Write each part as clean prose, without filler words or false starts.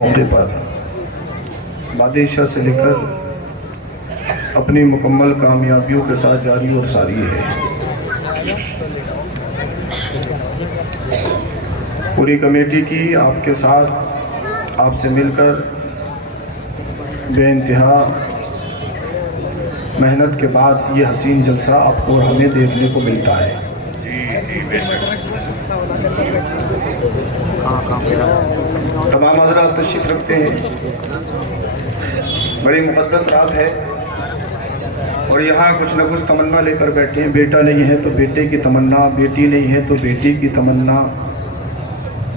موقع پر بادشاہ سے لے کر اپنی مکمل کامیابیوں کے ساتھ جاری اور ساری ہے۔ پوری کمیٹی کی آپ کے ساتھ آپ سے مل کر بے انتہا محنت کے بعد یہ حسین جلسہ آپ کو اور ہمیں دیکھنے کو ملتا ہے۔ تمام حضرات تشریف رکھتے ہیں، بڑی مقدس رات ہے اور یہاں کچھ نہ کچھ تمنا لے کر بیٹھے ہیں۔ بیٹا نہیں ہے تو بیٹے کی تمنا، بیٹی نہیں ہے تو بیٹی کی تمنا،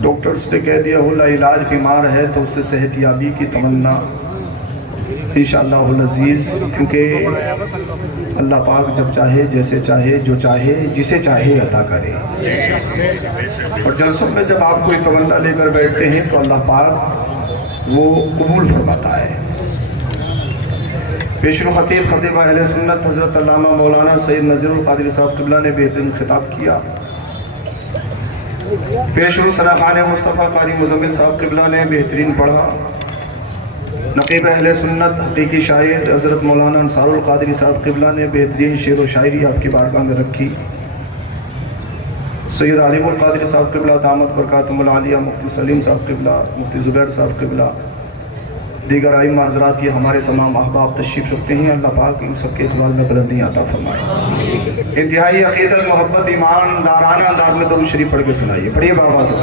ڈاکٹرز نے کہہ دیا ہو لا علاج بیمار ہے تو اس سے صحت یابی کی تمنا انشاءاللہ العزیز، کیونکہ اللہ پاک جب چاہے، جیسے چاہے، جو چاہے، جسے چاہے عطا کرے۔ اور جلسوں میں جب آپ کوئی تمنا لے کر بیٹھتے ہیں تو اللہ پاک وہ قبول فرماتا ہے۔ پیشرو خطیب اہل سنت حضرت علامہ مولانا سید نذیر القادری صاحب قبلہ نے بہترین خطاب کیا۔ پیشرو سراخان مصطفیٰ قاری مزمل صاحب قبلہ نے بہترین پڑھا۔ نقیب اہل سنت حقیقی شاعر حضرت مولانا انصار القادری صاحب قبلہ نے بہترین شعر و شاعری آپ کی بارگاہ میں رکھی۔ سید علیم القادری صاحب قبلہ دامت برکاتہم العالیہ، مفتی سلیم صاحب قبلہ، مفتی زبیر صاحب قبلہ، دیگر ائمہ حضرات، یہ ہمارے تمام احباب تشریف رکھتے ہیں۔ اللہ پاک ان سب کے اقبال میں بلندی عطا فرمائے۔ انتہائی عقیدت، محبت، ایمان دارانہ انداز میں درود شریف پڑھ کے سنائیے، پڑھیے بار سے۔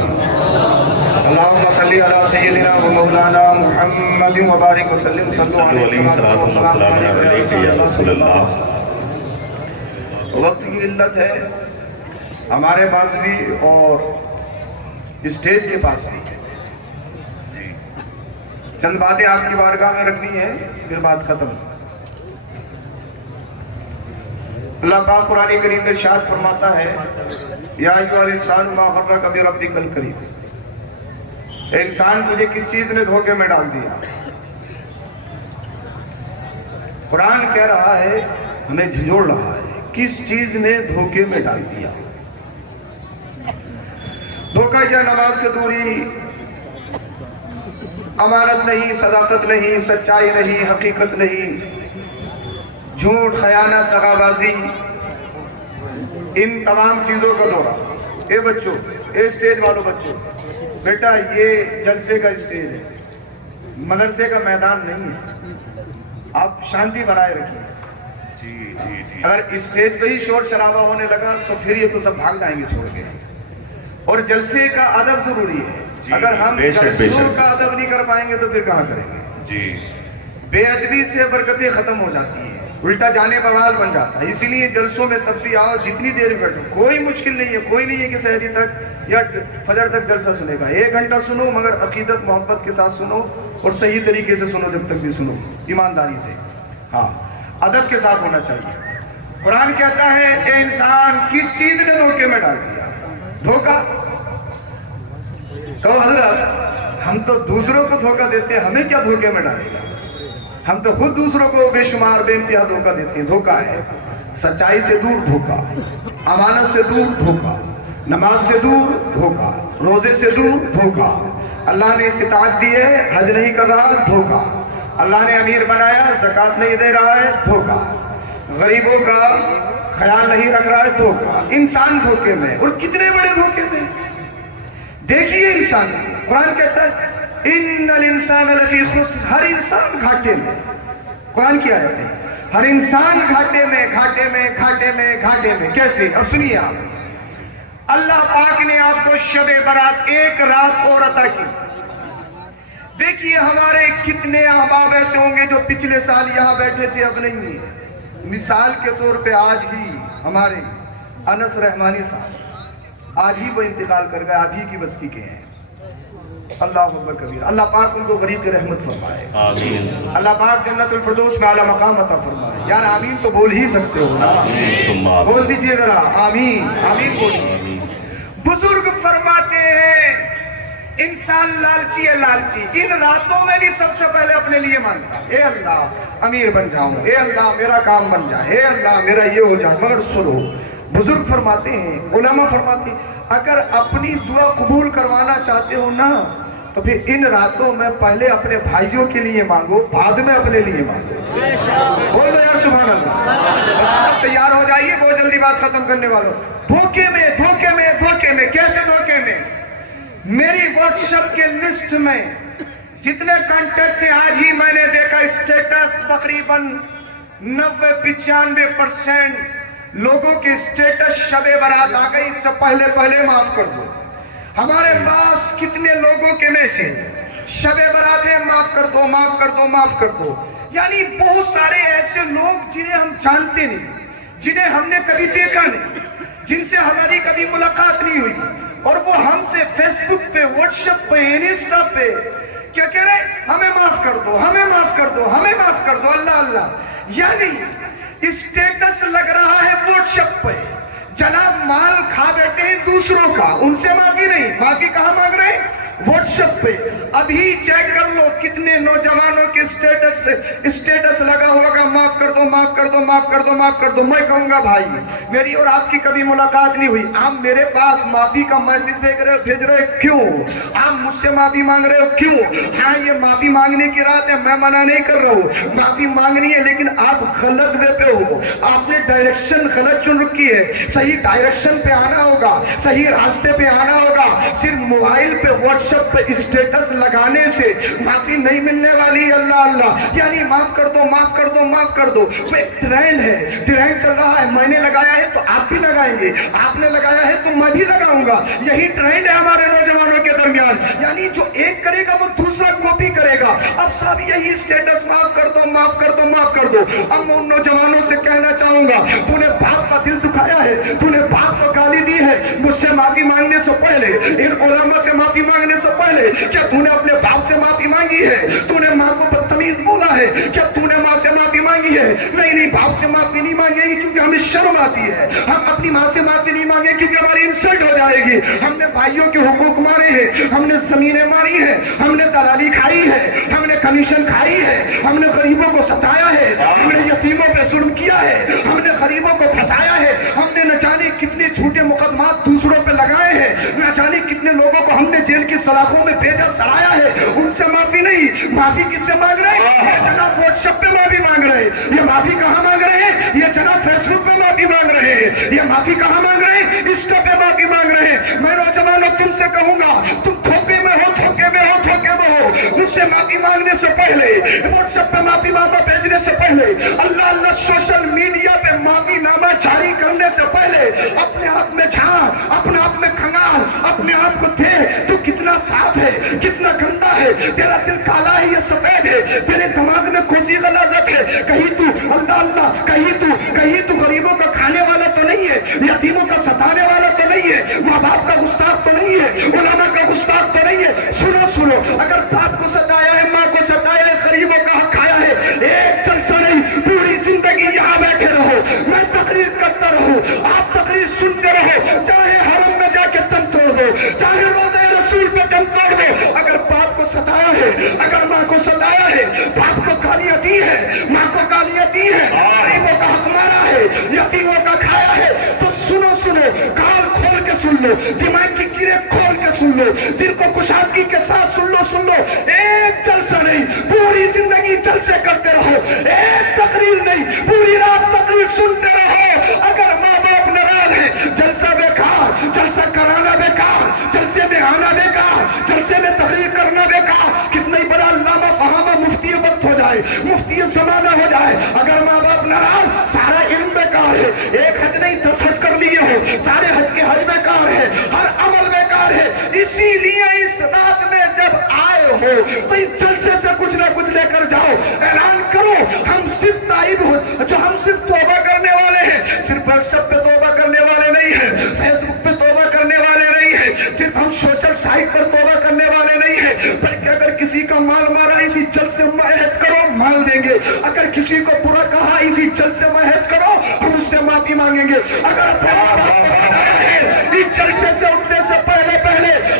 اللہم صلی علی سیدنا و مولانا محمد وبارک وسلم، صلو علیہ وسلم علیہ رسول اللہ۔ وقت کی علت ہے ہمارے پاس بھی اور اسٹیج کے پاس بھی، چند باتیں آپ کی بارگاہ میں رکھنی ہے، پھر بات ختم۔ اللہ پاک قرآن کریم میں ارشاد فرماتا ہے یا ایھا الانسان ما غرک بربک الکریم، اے انسان تجھے کس چیز نے دھوکے میں ڈال دیا؟ قرآن کہہ رہا ہے، ہمیں جھنجھوڑ رہا ہے، کس چیز نے دھوکے میں ڈال دیا؟ دھوکہ یا نماز سے دوری، امانت نہیں، صداقت نہیں، سچائی نہیں، حقیقت نہیں، جھوٹ، خیانت، دغابازی، ان تمام چیزوں کا دورہ۔ اے بچوں، اے اسٹیج والوں بچوں، بیٹا یہ جلسے کا اسٹیج ہے، مدرسے کا میدان نہیں ہے، آپ شانتی بنائے رکھیے۔ اگر اسٹیج پہ ہی شور شرابہ ہونے لگا تو پھر یہ تو سب بھاگ جائیں گے چھوڑ کے۔ اور جلسے کا ادب ضروری ہے، اگر ہم جلسوں کا ادب نہیں کر پائیں گے تو پھر کہاں کریں گے؟ بے ادبی سے برکتیں ختم ہو جاتی ہیں، الٹا جانے بوال بن جاتا ہے۔ اسی لیے جلسوں میں تب بھی آؤ، جتنی دیر بیٹھو، کوئی مشکل نہیں ہے، کوئی نہیں ہے کہ سحری تک یا فجر تک جلسہ سنے گا۔ 1 گھنٹہ سنو، مگر عقیدت محبت کے ساتھ سنو اور صحیح طریقے سے سنو، جب تک بھی سنو ایمانداری سے، ہاں ادب کے ساتھ ہونا چاہیے۔ قرآن کہتا ہے اے انسان کس چیز نے دھوکے میں ڈال دیا؟ دھوکہ تو حضرت ہم تو دوسروں کو دھوکہ دیتے ہیں، ہمیں کیا دھوکے میں ڈالے گا؟ ہم تو خود دوسروں کو بے شمار بے انتہا دھوکہ دیتے ہیں۔ دھوکہ ہے سچائی سے دور دھوکہ، امانت سے دور دھوکہ، نماز سے دور دھوکہ، روزے سے دور دھوکہ۔ اللہ نے استطاعت دی ہے، حج نہیں کر رہا، دھوکہ۔ اللہ نے امیر بنایا، زکوٰۃ نہیں دے رہا ہے، دھوکہ۔ غریبوں کا خیال نہیں رکھ رہا ہے، دھوکہ۔ انسان دھوکے میں، اور کتنے بڑے دھوکے میں۔ دیکھیے انسان، قرآن کہتا ہے ان الانسان لفی خسر، ہر انسان گھاٹے میں۔ قرآن کی آیت ہے، ہر انسان گھاٹے میں، گھاٹے میں، گھاٹے میں، گھاٹے میں۔ کیسے؟ اب سنیے آپ، اللہ پاک نے آپ کو شب برات 1 رات اور عطا کی۔ دیکھیے ہمارے کتنے احباب ایسے ہوں گے جو پچھلے سال یہاں بیٹھے تھے، اب نہیں ہیں۔ مثال کے طور پہ آج ہی ہمارے انس رحمانی صاحب، آج ہی وہ انتقال کر گئے، آپ ہی کی بستی کے ہیں۔ اللہ اکبر کبیر۔ اللہ پاک ان کو غریب کی رحمت فرمائے، آمین۔ اللہ پاک جنت الفردوس میں اعلیٰ مقام عطا فرمائے۔ یار آمین تو بول ہی سکتے ہو نا، بول دیجئے ذرا آمین، آمین بولیے۔ بزرگ فرماتے ہیں انسان لالچی ہے، لالچی ان راتوں میں بھی سب سے پہلے اپنے لیے مانگتا، اے اللہ امیر بن جاؤں، اے اللہ میرا کام بن جائے، اے اللہ میرا یہ ہو جائے۔ مگر سنو، بزرگ فرماتے ہیں، علماء فرماتے ہیں، اگر اپنی دعا قبول کروانا چاہتے ہو نا तो फिर इन रातों में पहले अपने भाइयों के लिए मांगो, बाद में अपने लिए मांगो। बोल दो यार सुभान अल्लाह। बस आप तैयार हो जाइए, बहुत जल्दी बात खत्म करने वालों। धोखे में धोखे में धोखे में, कैसे धोखे में? मेरी व्हाट्सएप के लिस्ट में जितने कांटेक्ट थे, आज ही मैंने देखा स्टेटस, तकरीबन 90-95% लोगों के स्टेटस शबे बारात आ गई, इससे पहले माफ कर दो। हमारे पास कितने लोगों के मैसेज शबे बारात है, माफ कर दो, माफ कर दो, माफ कर दो। यानी बहुत सारे ऐसे लोग जिन्हें हम जानते नहीं, जिन्हें हमने कभी देखा नहीं, जिनसे हमारी कभी मुलाकात नहीं हुई, और वो हमसे फेसबुक पे, व्हाट्सएप पे, इंस्टा पे क्या कह रहे? हमें माफ कर दो, हमें माफ कर दो, हमें माफ कर दो। अल्लाह अल्लाह। यानी स्टेटस लग रहा है व्हाट्सएप पे, जनाब माल खा बैठे हैं दूसरों का, उनसे माफी नहीं। माफी कहां मांग रहे हैं? व्हाट्सएप पे। अभी चेक कर लो कितने नौजवानों के स्टेटस लगा होगा, माफ कर दो, माफ कर दो, माफ कर दो, माफ कर दो। मैं कहूंगा भाई, मेरी और आपकी कभी मुलाकात नहीं हुई, आप मेरे पास माफी का मैसेज भेज रहे हो, क्यों? आप मुझसे माफी मांग रहे हो, क्यों? हाँ, ये माफी मांगने की रात है, मैं मना नहीं कर रहा हूँ, माफी मांगनी है, लेकिन आप गलत वे पे हो, आपने डायरेक्शन गलत चुन रखी है। सही डायरेक्शन पे आना होगा, सही रास्ते पे आना होगा। सिर्फ मोबाइल पे, व्हाट्सएप पे स्टेटस लगाने से माफी नहीं मिलने वाली। अल्लाह अल्लाह। यानी माफ कर दो, माफ कर दो, माफ कर दो। वो एक ट्रेंड है, ट्रेंड चल रहा है, मैंने लगाया है तो आप भी लगाएंगे, आपने लगाया है तो मैं भी लगाऊंगा। यही ट्रेंड है हमारे नौजवानों के दरमियान। यानी जो एक करेगा वो दूसरा कॉपी करेगा। अब सब यही स्टेटस, माफ कर दो, माफ कर दो, माफ कर दो। अब मैं उन नौजवानों से कहना चाहूंगा, तूने बाप का दिल दुखाया है, तूने बाप को गाली दी है, मुझसे माफी मांगने से पहले, इन उलमा से माफी मांगने से पहले क्या तूने अपने बाप से माफी मांगी है? तूने माँ को बदतमीज बोला है, क्या तूने माँ से माफी मांगी है? नहीं नहीं, बाप से माफी नहीं मांगेगी क्योंकि हमें शर्म आती है। हम अपनी माँ से माफी नहीं मांगे क्योंकि हमारी इंसल्ट हो जाएगी। हमने भाइयों के हुकूक मारे हैं, हमने जमीनें मारी है, हमने दलाली खाई है, हमने कमीशन खाई है, हमने गरीबों को सताया है, हमने यतीमों पे जुल्म किया है, हमने गरीबों को फंसाया है, हमने न जाने कितने झूठे मुकदमात दूसरों पे लगाए हैं, न जाने कितने लोगों को हमने जेल की सलाखों में भेजा, सड़ाया है। उनसे माफी नहीं, माफी किससे मांग रहे हैं? ये जनाब व्हाट्सएप पे माफी मांग रहे हैं। ये माफी कहां मांग रहे हैं? ये जनाब फेसबुक पे माफी मांग रहे हैं। ये माफी कहां मांग रहे हैं? इंस्टा पे माफी मांग रहे हैं। मैं नौजवानों तुमसे कहूंगा, तुम धोखे में हो, धोखे में हो, धोखे में हो। मुझसे माफी मांगने से पहले, व्हाट्सएप पे माफी नामा भेजने से पहले, अल्लाह अल्लाह सोशल मीडिया पे माफी नामा जारी करने से पहले अपने आप में झांक, अपने आप में खंगाल, अपने आप को देख, तू कितना साफ है, कितना गंदा है, तेरा दिल काला है या सफेद है, तेरे दिमाग में खुशी का लज्जत है, कहीं तू अल्लाह अल्लाह, कहीं तू गरीबों का खाने वाला तो नहीं है, यतीमों का सताने वाला तो नहीं है, माँ बाप का गुस्ताख तो नहीं है, उलमा का गुस्ताख तो नहीं है। सुनो सुनो, अगर बाप को सताया है, माँ को सताया है, गरीबों का हक खाया है, एक जलसा नहीं, पूरी जिंदगी यहाँ बैठे रहो, मैं तकरीर करता रहूं, आप तकरीर सुनते रहो, चाहे हरम में जाके दम तोड़ दो, चाहे रोज़े रसूल पे दम तोड़ दो। अगर बाप को सताया है, अगर माँ को सताया है, बाप को गालियां दी है, माँ को गालियां दी है, गरीबों का हक मारा है, यतीमों का खाया है, तो सुनो सुनो, कान खोल के सुन लो, दिमाग की कीरें खोल के सुन लो, दिल को कुशादगी के साथ सुन लो, एक जलसा नहीं, पूरी जिंदगी जलसे करते रहो, एक तकरीर नहीं, पूरी रात तकरीर सुनते रहो। अगर माँ बाप नाराज है, जलसा बेकार, जलसा कराना बेकार, जलसे में आना बेकार, जलसे में तकरीर करना बेकार। कितना ही बड़ा अल्लामा फहामा मुफ्ती वक्त हो जाए, मुफ्ती जमाना हो जाए, अगर माँ बाप नाराज, सारा इल्म बेकार है। एक हज नहीं 10 हज कर लिए हो, सारे हज के हज बेकार है, हर अमल बेकार है। इसीलिए इस रात में जब आए हो तो इस जलसे से कुछ ना कुछ लेकर जाओ, ऐलान करो, हम सिर्फ ताइब हो, जो हम सिर्फ तौबा करने वाले हैं, सिर्फ व्हाट्सएप पे तौबा करने वाले नहीं है, फेसबुक पे तौबा करने वाले नहीं है, सिर्फ हम सोशल साइट पर तौबा करने वाले नहीं है, बल्कि अगर किसी का माल मारा, इसी जल से महत करो, माल देंगे। अगर किसी को बुरा कहा, इसी जल से महत करो, हम उससे माफी मांगेंगे। अगर अपने माँ बाप को सताया है, इस जलसे से उठने से पहले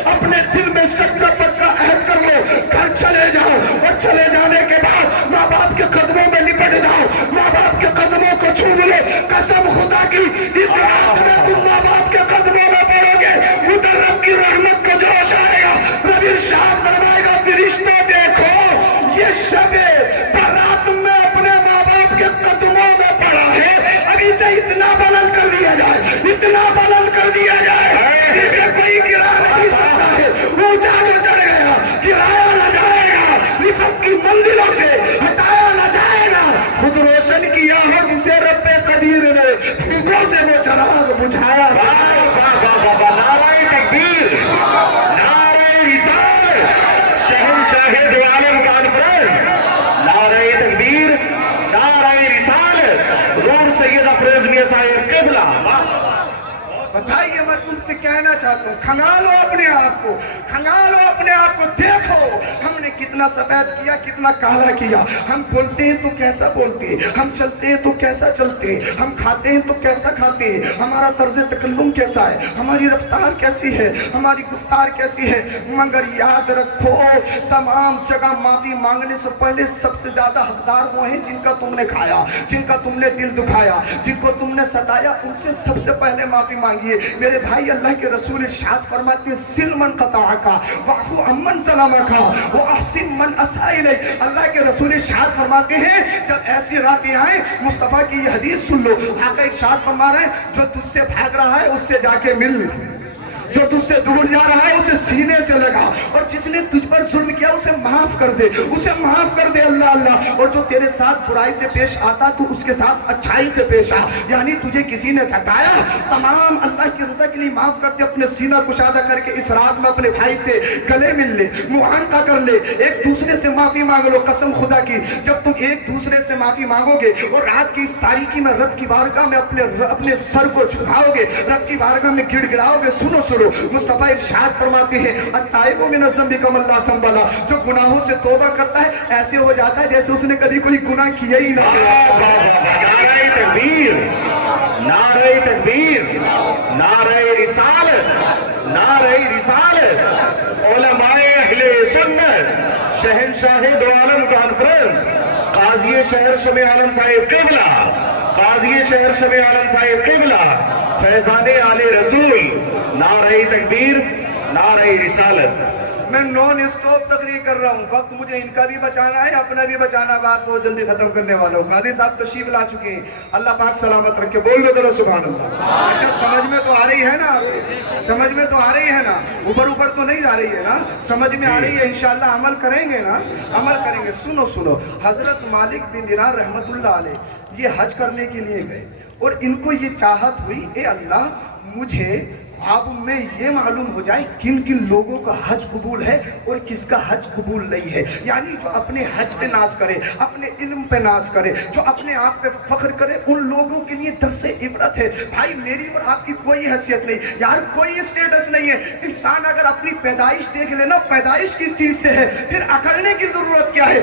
अपने दिल में सच्चा पक्का अहद कर लो, घर चले जाओ, और चले जाने के बाद माँ बाप के कदमों में लिपट जाओ, माँ बाप के कदमों को छू लो। कसम खुदा की, इस रात में तुम माँ बाप के कदमों में पड़ोगे, उधर रब की रहमत का जोश आएगा। रब इरशाद फरमाए की मंजिलों से हटाया न जाएगा। खुद रोशन किया हो जिसे रब्बे कदीर ने, फूकों से वो चराग बुझाया। नाराए तकबीर, नाराए रिसालत, शहंशाहे दो आलम कॉन्फ्रेंस, नाराए तकबीर, नाराए रिसालत, हुजूर सैयद अफरोज मियां साहिब क़िबला। बताइए, मैं तुमसे कहना चाहता हूँ, खंगालो अपने आप को, खंगालो अपने आप को, देखो हमने कितना सफेद किया, कितना काला किया। हम बोलते हैं तो कैसा बोलते हैं, हम चलते हैं तो कैसा चलते हैं, हम खाते हैं तो कैसा खाते हैं, हमारा तर्ज तकल्लुम कैसा है, हमारी रफ्तार कैसी है, हमारी गुफ्तार कैसी है। मगर याद रखो, तमाम जगह माफी मांगने से पहले सबसे ज्यादा हकदार वो हैं जिनका तुमने खाया, जिनका तुमने दिल दुखाया, जिनको तुमने सताया, उनसे सबसे पहले माफी मांगिए। मेरे भाई, अल्लाह के रसूल इरशाद फरमाते हैं, सिल मन क़ताअका वअफ़ु अम्मन ज़लमका व अहसिन मन असा इलैक। अल्लाह के रसूल इरशाद फरमाते हैं, जब ऐसी रातें आए, मुस्तफ़ा की ये हदीस सुन लो। आका इरशाद फरमा रहे हैं, जो तुझसे भाग रहा है उससे जाके मिल, जो तुझसे दूर जा रहा है उसे सीने से लगा, और जिसने तुझ पर जुल्म किया उसे माफ कर दे, उसे माफ कर दे। अल्लाह अल्लाह। और जो तेरे साथ बुराई से पेश आता तो उसके साथ अच्छाई से पेश आ। यानी तुझे किसी ने सताया, तमाम अल्लाह की रज़ा के लिए माफ करते, अपने सीना कुशादा करके इस रात में अपने भाई से गले मिल ले, मुआनका कर ले, एक दूसरे से माफी मांग लो। कसम खुदा की, जब तुम एक दूसरे से माफी मांगोगे और रात की इस तारीकी में रब की बारगाह में अपने सर को झुकाओगे, रब की बारगाह में गिड़गिड़ाओगे, सुनो मुस्तफा इरशाद फरमाते हैं, अत्ताइबु मिन ज़ंबि कमल्ला संबला, जो गुनाहों से तौबा करता है ऐसे हो जाता है जैसे उसने कभी कोई गुनाह किया ही ना। नारे तकबीर, नारे तकबीर, नारे रिसालत, नारे रिसालत। उलमाए अहले सुन्नत, शहंशाहे दो आलम कॉन्फ्रेंस, काज़ी शहर शमे आलम साहिब क़िबला, काज़ी शहर शमे आलम साहिब क़िबला, फैज़ाने आले रसूल, नारे तकबीर, नारे रिसालत। मैं नॉन स्टॉप तकरीर कर रहा हूँ, वक्त मुझे इनका भी बचाना है, अपना भी बचाना, बात बहुत जल्दी खत्म करने वाला हूँ। कादी साहब तशरीफ ला चुके हैं, अल्लाह पाक सलामत रखे। बोल दो जरा सुभान अल्लाह। अच्छा, समझ में तो आ रही है ना, समझ में तो आ रही है ना, ऊपर ऊपर तो नहीं आ रही है ना, समझ में आ रही है। इंशाअल्लाह अमल करेंगे ना, अमल करेंगे। सुनो सुनो, हजरत मालिक बिन दिनार रहमतुल्लाह अलैह ये हज करने के लिए गए, और इनको ये चाहत हुई, ए अल्लाह मुझे ख्वाब में ये मालूम हो जाए किन किन लोगों का हज कबूल है और किसका हज कबूल नहीं है। यानी जो अपने हज पे नाज करे, अपने इल्म पे नाज करे, जो अपने आप पे फख्र करे, उन लोगों के लिए दर्से इबरत है। भाई, मेरी और आपकी कोई हैसियत नहीं यार, कोई स्टेटस नहीं है। इंसान अगर अपनी पैदाइश देख लेना, पैदाइश किस चीज से है, फिर अकड़ने की जरूरत क्या है,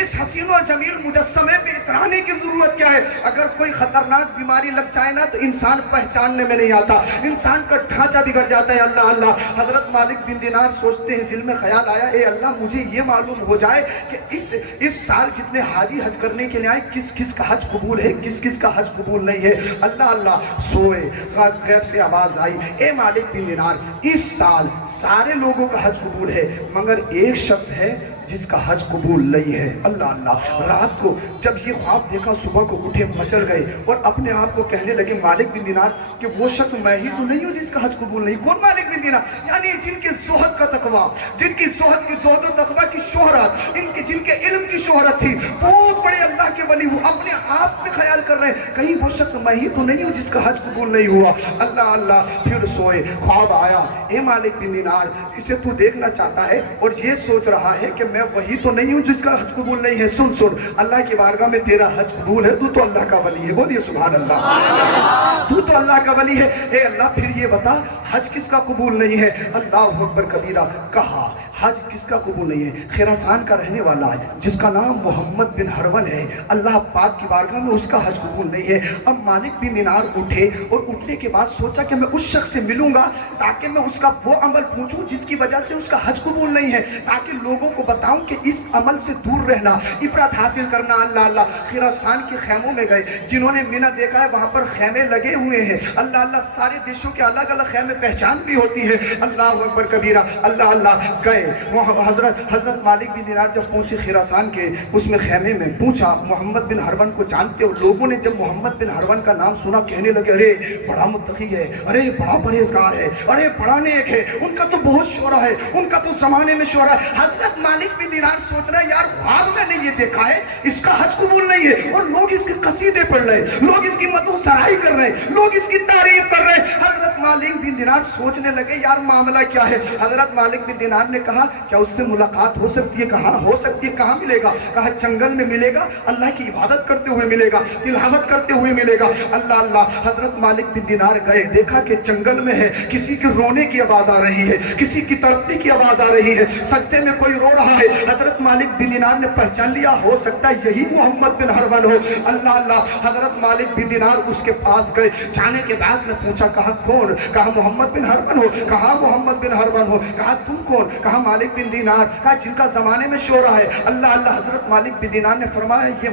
इस हसीन और जमील मुजस्समे पे इतराने की जरूरत क्या है। अगर कोई खतरनाक बीमारी लग जाए ना तो इंसान पहचानने में नहीं आता, इंसान का ढांचा बिगड़ जाता है। अल्लाह अल्लाह। हजरत मालिक बिन दिनार सोचते हैं, दिल में ख्याल आया, ए अल्लाह मुझे ये मालूम हो जाए कि इस साल जितने हाजी हज करने के लिए आए, किस किस का हज कबूल है, किस किस का हज कबूल नहीं है। अल्लाह अल्लाह। सोए, गैब से आवाज आई, ए मालिक बिन दिनार, इस साल सारे लोगों का हज कबूल है, मगर एक शख्स है जिसका हज कबूल नहीं है। अल्लाह अल्लाह। रात को जब ये ख्वाब देखा, सुबह को उठे, मचल गए और अपने आप को कहने लगे, मालिक बिन दिनार कि वो शख्स मैं ही तो नहीं हूँ जिसका हज कबूल नहीं। कौन मालिक बिन दिनार? यानी जिनके ज़ोहद का तकवा, जिनकी ज़ोहद की ज़ोहद और तकवा की शोहरत, इनके जिनके इल्म की शोहरत थी, बहुत बड़े अल्लाह के वली, वो अपने आप में ख्याल कर रहे हैं कहीं वो शख्स मैं ही तो नहीं हूँ जिसका हज कबूल नहीं हुआ। अल्लाह अल्लाह। फिर सोए, ख्वाब आया, ए मालिक बिन दिनार, इसे तू देखना चाहता है और ये सोच रहा है कि मैं वही तो नहीं हूँ जिसका हज कबूल नहीं है। सुन सुन, अल्लाह की बारगाह में तेरा हज कबूल है, तू तो अल्लाह का वली है। बोलिए सुभान अल्लाह। तू तो अल्लाह का वली है। ए अल्लाह, फिर ये बता हज किसका कबूल नहीं है? अल्लाह अकबर कबीरा। कहा हज किसका कबूल नहीं है? खिरासान का रहने वाला है जिसका नाम मोहम्मद बिन हरवन है, अल्लाह पाक की बारगाह में उसका हज कबूल नहीं है। अब मालिक बिन दिनार उठे और उठने के बाद सोचा कि मैं उस शख्स से मिलूंगा ताकि मैं उसका वो अमल पूछूं जिसकी वजह से उसका हज कबूल नहीं है, ताकि लोगों को बताऊं कि इस अमल से दूर रहना, इबरत हासिल करना। अल्लाह अल्लाह। खिरासान के खैमों में गए, जिन्होंने मीना देखा है वहां पर खैमे लगे हुए हैं। अल्लाह अल्लाह। सारे देशों के अलग अलग खैमे पहचान भी होती है। अल्लाह अकबर कबीरा। अल्लाह अल्लाह। गए वहाँ हजरत मालिक बिन दिनार जब पहुंचे खिरासान के उसमें खैमे में, पूछा मोहम्मद बिन हरवन को जानते हो? लोगों ने जब मोहम्मद बिन हरवन का नाम सुना कहने लगे, अरे बड़ा मुत्तकी है, अरे बड़ा परहेजगार है, अरे बड़ा नेक है, उनका तो बहुत शोहरा है, उनका तो जमाने में शोहरा है। हजरत मालिक बिन बिन दीनार सोच रहा है यार ख्वाब मैंने ये देखा है, इसका हज कबूल नहीं है और लोग इसके कसीदे पढ़ रहे हैं, लोग इसकी मदह सराई कर रहे हैं, लोग इसकी तारीफ कर रहे हैं। हजरत मालिक बिन दीनार सोचने लगे यार मामला क्या है। हजरत मालिक बिन दीनार ने कहा क्या उससे मुलाकात हो सकती है? कहाँ हो सकती है, कहाँ मिलेगा? कहा जंगल में मिलेगा, अल्लाह की इबादत करते हुए मिलेगा, तिलावत करते हुए मिलेगा। अल्लाह अल्लाह। हजरत मालिक बिन दीनार गए, देखा कि जंगल में है, किसी की रोने की आवाज आ रही है, किसी की तड़पने की आवाज आ रही है, सजदे में कोई रो रहा है। हजरत मालिक बिन दीनार ने पहचान लिया हो सकता है यही मोहम्मद बिन हरवन हो। अल्लाह अल्लाह। हजरत मालिक बिन दीनार उसके पास गए, जाने के बाद में पूछा कहा कौन? कहा मोहम्मद बिन हरवन हो। कहा मोहम्मद बिन हरवन हो। कहा तुम कौन? कहा मालिक बिन दीनार। कहा जिनका जमाने में शोरा है। अल्लाह अल्लाह। हजरत मालिक बिन दीनार ने फरमाया ये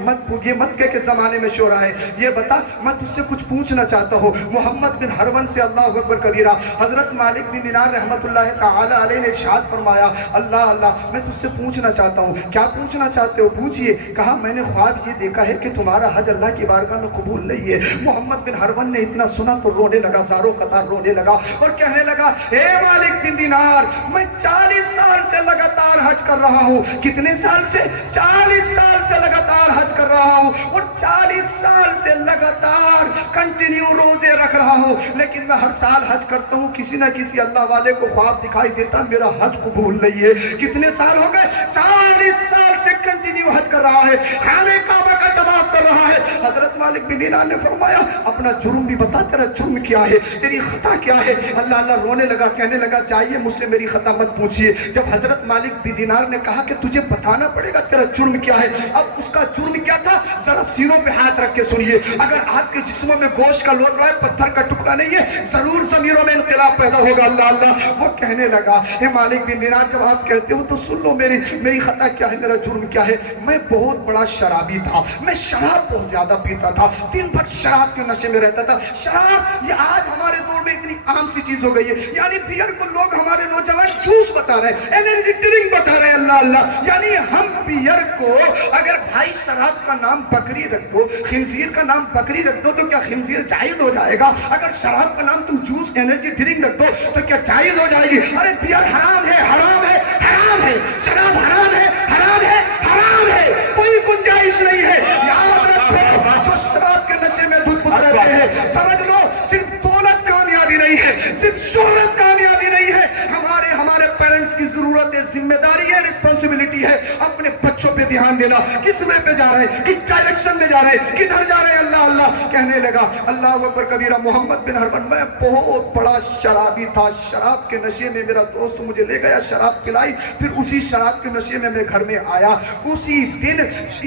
मत कह के जमाने में शोरा है, ये बता मैं तुझसे कुछ पूछना चाहता हूँ मोहम्मद बिन हरवन से। अल्लाह अकबर कबीरा। हजरत मालिक बिन दीनार रहमतुल्लाह ताला अलैहि ने इरशाद फरमाया अल्लाह अल्लाह मैं तुझसे पूछना चाहता हूँ। क्या पूछना चाहते हो? पूछिए। कहा मैंने ख्वाब ये देखा है कि तुम्हारा हज अल्लाह की बारगाह में कबूल नहीं है। मोहम्मद बिन हरवन ने इतना सुना तो रोने लगा, ज़ारो कतार रोने लगा और कहने लगा हे मालिक बिन दीनार मैं 40 साल से लगातार हज कर रहा हूँ। कितने साल से? 40 साल से लगातार हज कर रहा हूँ और 40 साल से लगातार कंटिन्यू रोजे रख रहा हूँ, लेकिन मैं हर साल हज करता हूँ, किसी ना किसी अल्लाह वाले को ख्वाब दिखाई देता मेरा हज कबूल नहीं है। कितने साल हो गए? 40 साल से कंटिन्यू हज कर रहा है, खाने काबा का तवाफ कर रहा है। हजरत मालिक बिन दीनार ने फरमाया अपना जुर्म भी बता, तेरा जुर्म क्या है, तेरी खता क्या है? अल्लाह अल्लाह। रोने लगा, कहने लगा चाहिए मुझसे मेरी खता मत पूछिए। जब हजरत मालिक बिन दीनार ने कहा कि तुझे बताना पड़ेगा तेरा जुर्म क्या है, अब उसका जुर्म क्या था जरा सीनों पे हाथ रख के सुनिए। अगर आपके जिस्मों में गोश्त का लोट रहा है, पत्थर का टुकड़ा नहीं है, जरूर ज़मीरों में इंक़िलाब पैदा होगा। अल्लाह अल्लाह। वो कहने लगा हे मालिक बिन दीनार जब आप कहते हो तो सुन लो मेरी खता क्या है, मेरा जुर्म क्या है। मैं बहुत बड़ा शराबी था, मैं शराब बहुत ज्यादा पीता था, दिन भर शराब के नशे में रहता था। शराब ये आज हमारे दौर में इतनी आम सी चीज हो गई है, यानी बियर को लोग हमारे नौजवान जूस बता रहे हैं, एनर्जी ड्रिंक बता रहे हैं। अल्लाह अल्लाह। यानी हम बियर को अगर भाई शराब का नाम बकरी रख दो, खिंजीर का नाम बकरी रख दो तो क्या खिंजीर जायज हो जाएगा? अगर शराब का नाम तुम जूस एनर्जी ड्रिंक रख दो तो क्या जायज हो जाएगी? अरे बियर हराम है, हराम है, हराम है, शराब हराम है, हराम है, हराम है, कोई गुंजाइश नहीं है। याद रखो जो शराब के नशे में धुत पुत रहते हैं, समझ लो सिर्फ दौलत कामयाबी नहीं है, सिर्फ शोहरत कामयाबी नहीं है। हमारे पेरेंट्स की जरूरत है, जिम्मेदारी है, रिस्पॉन्सिबिलिटी है अपने बच्चों पे ध्यान देना। किस वे पे जा रहे हैं, किस डायरेक्शन में जा रहे हैं, किधर जा रहे हैं? अल्लाह अल्लाह। कहने लगा अल्लाह अकबर कबीरा। मोहम्मद बिन हरवन मैं बहुत बड़ा शराबी था, शराब के नशे में मेरा दोस्त मुझे ले गया, शराब पिलाई, फिर उसी शराब के नशे में मैं घर में आया। उसी दिन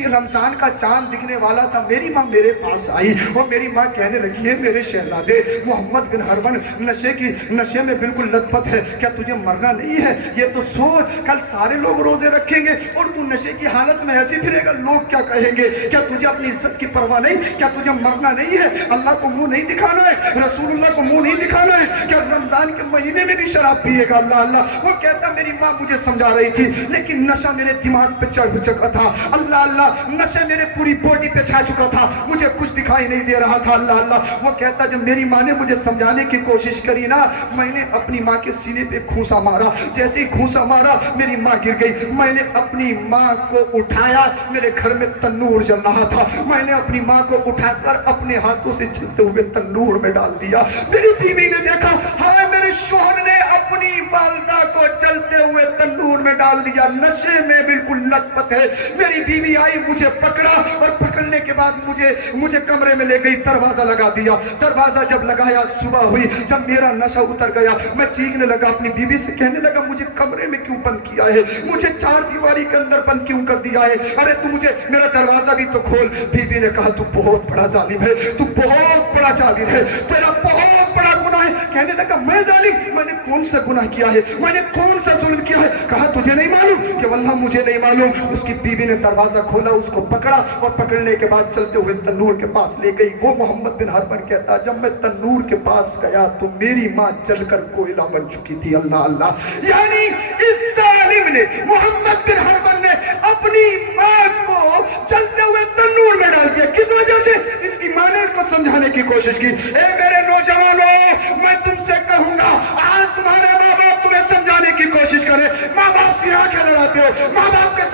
रमजान का चांद दिखने वाला था, मेरी माँ मेरे पास आई और मेरी माँ कहने लगी है मेरे शहजादे मोहम्मद बिन हरवन नशे में बिल्कुल लथपथ है, क्या तुझे मरना नहीं है? ये तो सोच कल सारे लोग रोजे रखेंगे और तू नशे की हालत में ऐसे फिरेगा, लोग क्या कहेंगे? क्या तुझे अपनी इज्जत की परवाह नहीं? क्या तुझे मरना नहीं है? अल्लाह को मुंह नहीं दिखाना है, रसूलुल्लाह को मुंह नहीं दिखाना है? क्या रमजान के महीने में भी शराब पिएगा? अल्लाह अल्लाह। वो कहता मेरी माँ मुझे समझा रही थी लेकिन नशा मेरे दिमाग पे चढ़ चुका था। अल्लाह अल्लाह। नशे मेरे पूरी बॉडी पे छा चुका था, मुझे कुछ दिखाई नहीं दे रहा था। अल्लाह अल्लाह। वो कहता जब मेरी माँ ने मुझे समझाने की कोशिश करी ना, मैंने अपनी माँ के सीने पे घूंसा मारा, जैसे ही घूंसा मारा मेरी माँ गिर गई। मैंने अपनी माँ को उठाया, मेरे घर में तन्नूर जल रहा था, मैंने अपनी माँ को उठाकर अपने हाथों से जलते हुए तन्नूर में डाल दिया। मेरी बीवी ने देखा हाय मेरे शोहर ने अपनी वालिदा को जलते हुए तन्नूर में डाल दिया, नशे में बिल्कुल लथपथ है। मेरी बीवी आई, मुझे पकड़ा और पकड़ने के बाद मुझे कमरे में ले गई, दरवाजा लगा दिया। दरवाजा जब लगाया सुबह हुई, जब मेरा नशा उतर गया मैं चीखने लगा, अपनी बीवी से कहने लगा मुझे कमरे में क्यों बंद किया है, मुझे चार दीवारी के अंदर बंद क्यों कर दिया है? अरे तू मुझे मेरा दरवाजा भी तो खोल। बीवी ने कहा तू बहुत बड़ा जालिम है, तू बहुत बड़ा जालिम है, तेरा बहुत बड़ा गुनाह है। कहने लगा मैं जालिम? मैंने कौन सा गुनाह किया है, मैंने कौन सा जुल्म किया है? कहा तुझे नहीं मालूम? कि वल्लाह मुझे नहीं मालूम। उसकी बीवी ने दरवाजा खोला, उसको पकड़ा और पकड़ने के बाद चलते हुए तन्नूर के पास ले गई। वो मोहम्मद बिन हरवन कहता जब मैं तन्नूर के पास गया तो मेरी माँ जलकर कोयला बन चुकी थी। अल्लाह अल्लाह। यानी इस जालिम ने, मोहम्मद बिन हरवन ने अपनी माँ को जलते हुए तन्नूर में डाल दिया। किस वजह से? इसकी माँ ने इसको समझाने की कोशिश की। ए मेरे नौजवानों, मैं तुमसे कहूंगा आज तुम्हारे माँ बाप तुम्हें समझाने की कोशिश करे, माँ बाप से आंखें लड़ाते हो, माँ बाप के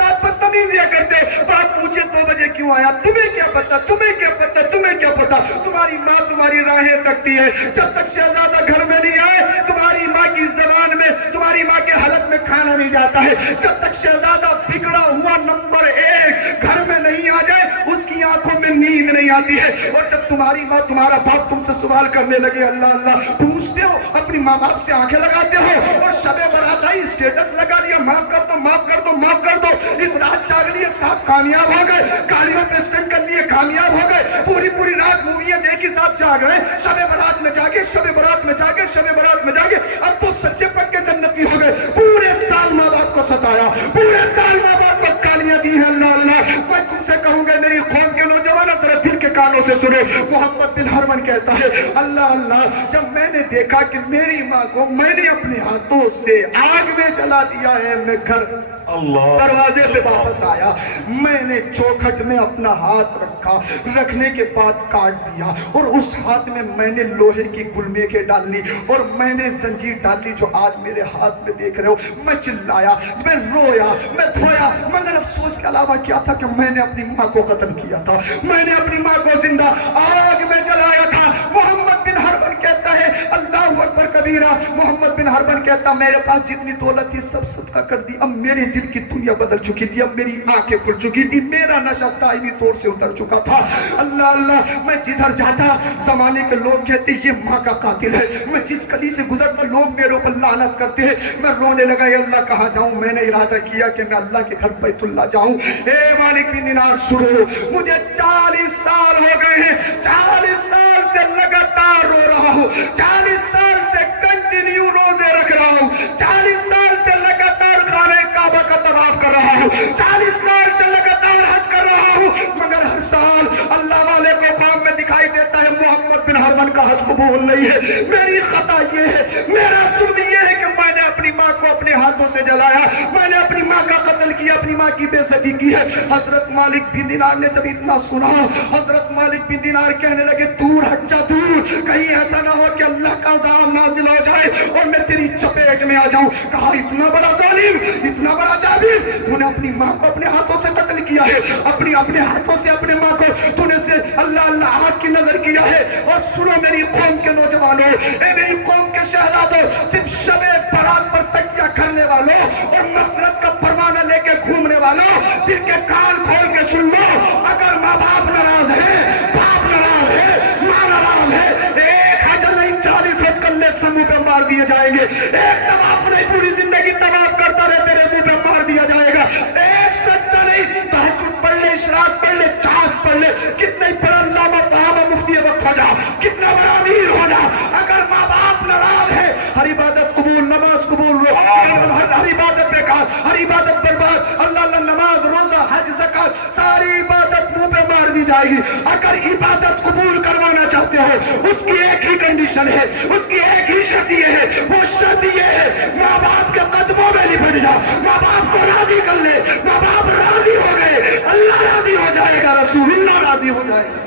क्यों आया, तुम्हें क्या पता, तुम्हें क्या पता, तुम्हें क्या पता। तुम्हारी माँ तुम्हारी राहें तकती है, जब तक शहजादा घर में नहीं आए तुम्हारी माँ की जबान में, तुम्हारी माँ के हलक में खाना नहीं जाता है। जब तक शहजादा बिगड़ा हुआ नंबर 1 घर में नहीं आ जाए उसकी आंखों में नींद नहीं आती है। और जब तुम्हारी माँ तुम्हारा बाप तुमसे सवाल करने लगे, अल्लाह अल्लाह पूछते हो, अपनी माँ बाप से आंखें लगाते हो, और शबे बारात आई स्टेटस लगा लिया, माफ कर दो माफ कर दो माफ कर दो। इस रात जाग लिए, साहब कामयाब हो गए, गाड़ियों पे स्टंट कर लिए, कामयाब हो गए, पूरी पूरी रात मूवियां देखी, साहब जाग रहे, शबे बारात में जाके, शबे बारात में जाके, शबे बारात में जाके, अब तो सच्चे पक्के जन्नती हो गए। पूरे साल माँ बाप को सताया, पूरे साल माँ बाप को गालियां दी हैं। अल्लाह अल्लाह, मैं तुमसे कहूंगा मेरी कौम के नौजवान जरा दिल के कानों से सुनो। मोहम्मद बिन हरमन कहता है, अल्लाह अल्लाह, जब मैंने देखा कि मेरी माँ को मैंने अपने हाथों से आग में जला दिया है, मैं घर दरवाजे पे वापस आया, मैंने चौखट में अपना हाथ रखा, रखने के बाद काट दिया, और उस हाथ में मैंने लोहे की गुलमेखें डाल ली, और मैंने जंजीर डाल ली जो आज मेरे हाथ में देख रहे हो। मैं चिल्लाया, मैं रोया, मैं धोया, मगर अफसोस के अलावा क्या था कि मैंने अपनी माँ को कत्ल किया था, मैंने अपनी माँ को जिंदा आग में जलाया था। मोहम्मद बिन हरमन कहता है, अल्लाह अकबर कबीरा, मोहम्मद बिन हरमन कहता, मेरे पास जितनी दौलत थी सब सदका कर दी, अब मेरे दिल की दुनिया बदल चुकी थी, अब मेरी आंखें खुल चुकी थी, मेरा नशा दायमी तौर से उतर चुका था। अल्लाह अल्लाह, मैं जिधर जाता जमाने के लोग कहते ये माँ का कातिल है, मैं जिस गली से गुजरता लोग मेरे ऊपर लानत करते हैं, मैं रोने लगा, ये अल्लाह कहाँ जाऊं। मैंने इरादा किया कि मैं अल्लाह के घर बैतुल्लाह जाऊं। ए मालिक बिन दिनार सुनो, मुझे 40 साल हो गए हैं, 40 साल से लगातार रो रहा हूं, 40 साल से कंटिन्यू रोजे रख रहा हूं, 40 साल से लगातार खाने काबा का तवाफ कर रहा हूं, 40 साल से लगातार हज कर रहा हूं, मगर हर साल अल्लाह वाले को काम में दिखाई देता है मोहम्मद बिन हरमन का हज कबूल नहीं है। मेरी खता ये है, मेरा जुल्म ये है कि मैंने अपनी माँ को अपने हाथों से जलाया, मैंने अपनी माँ का कत्ल किया, अपनी माँ की बेइज्जती की है। हजरत मालिक बिन दिनार ने जब इतना सुना, हजरत मालिक बिन दिनार कहने लगे, दूर हट जा दूर, कहीं ऐसा ना हो कि अल्लाह का अज़ाब नाज़िल हो जाए और मैं तेरी चपेट में आ जाऊं। कहा, इतना बड़ा जालिम, इतना बड़ा जाबिर, तूने अपनी माँ को अपने हाथों से कत्ल किया है, अपने हाथों से अपने माँ को तूने से अल्लाह अल्लाह आग की नजर किया है। और सुनो मेरी कौम के नौजवानों, मेरी कौम के शहजादों, सिर्फ शबे बारात पर तकिया करने वालों और मग़फ़िरत का परवाना लेके घूमने वालों, दिल के कान खोल के सुन लो, अगर माँ बाप नाराज है, बाप नाराज है, माँ नाराज है, 1 हज नहीं 40 हज कर ले, समूह पे मार दिए जाएंगे। एक तवाफ नहीं, पूरी जिंदगी तवाफ करता रहे, तेरे मुंह पे मार दिया जाएगा। एक सज्जा नहीं, तहज्जुद पढ़ ले, इशराक पढ़ ले, चाश पढ़ ले, कितना ही बड़ा अल्लामा वहाबा मुफ्ती वक्त हो जा, कितना बड़ा अमीर हो जा, अगर माँ बाप नाराज है, हर इबादत कबूल, नमाज कबूल, हर इबादत बेकार, हर इबादत बर्बाद, अल्लाह अल्लाह, नमाज रोजा हज ज़कात सारी इबादत मुंह पे मार दी जाएगी। अगर इबादत कबूल करवाना चाहते हो, उसकी एक ही कंडीशन है, उसकी एक ही शर्त ये है, वो शर्त ये है, माँ बाप के कदमों में लिपट जा, माँ बाप को राजी कर ले, माँ बाप राजी हो गए, अल्लाह राजी हो जाएगा, रसूलुल्लाह राजी हो जाएगा।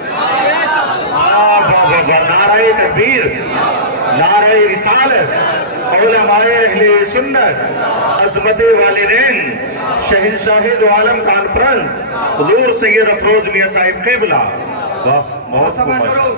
नारे तकबीर, नारे रिसालत, उलमाए अहले सुन्नत, अज़मत वालिदैन, शहंशाह दो आलम कॉन्फ्रेंस, हुजूर सैयद अफरोज मियां साहिब क़िबला। बहुत सबर करो,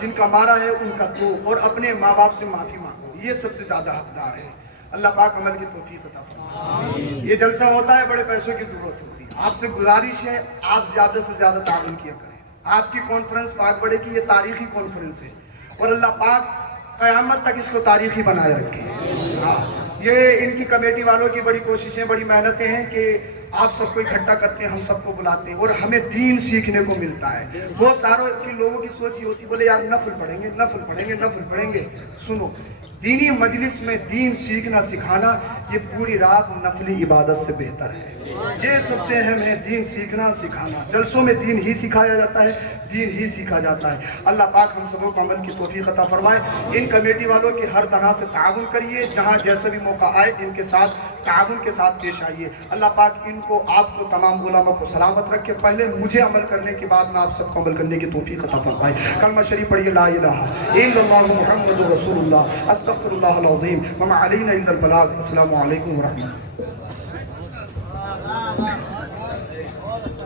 जिनका मारा है उनका तो, और अपने माँ बाप से माफी मांगो, ये सबसे ज्यादा हकदार है। अल्लाह पाक अमल की तौफीक अता फरमाए। ये जलसा होता है, बड़े पैसों की जरूरत होती है, आपसे गुजारिश है आप ज्यादा से ज्यादा ताउन किया करें। आपकी कॉन्फ्रेंस पाक बड़े की ये तारीखी कॉन्फ्रेंस है, और अल्लाह पाक क़यामत तक इसको तारीखी बनाए रखे। हाँ, ये इनकी कमेटी वालों की बड़ी कोशिशें, बड़ी मेहनतें हैं कि आप सबको इकट्ठा करते हैं, हम सबको बुलाते हैं, और हमें दीन सीखने को मिलता है। बहुत सारों की लोगों की सोच ये होती, बोले यार नफल पढ़ेंगे, नफल पढ़ेंगे, नफल पढ़ेंगे। सुनो, दीनी मजलिस में दीन सीखना सिखाना ये पूरी रात नफली इबादत से बेहतर है। ये सबसे अहम है, दीन सीखना सिखाना। जलसों में दीन ही सिखाया जाता है, दीन ही सीखा जाता है। अल्लाह पाक हम सबों को अमल की तौफीक अता फरमाए। इन कमेटी वालों की हर तरह से ताउन करिए, जहाँ जैसे भी मौका आए इनके साथ ताउन के साथ पेश आइए। अल्लाह पाक इनको, आपको, तमाम उलमा को सलामत रखे। पहले मुझे अमल करने के बाद में आप सबको अमल करने की तौफीक अता फरमाए। कलमा शरीफ पढ़िए, ला इलाहा इल्लल्लाहु मुहम्मदुर रसूलुल्लाह, अस्तगफिरुल्लाहल अज़ीम, व मा अलैना इल्लल बलाग। अस्सलामु अलैकुम व रहमतुल्लाह।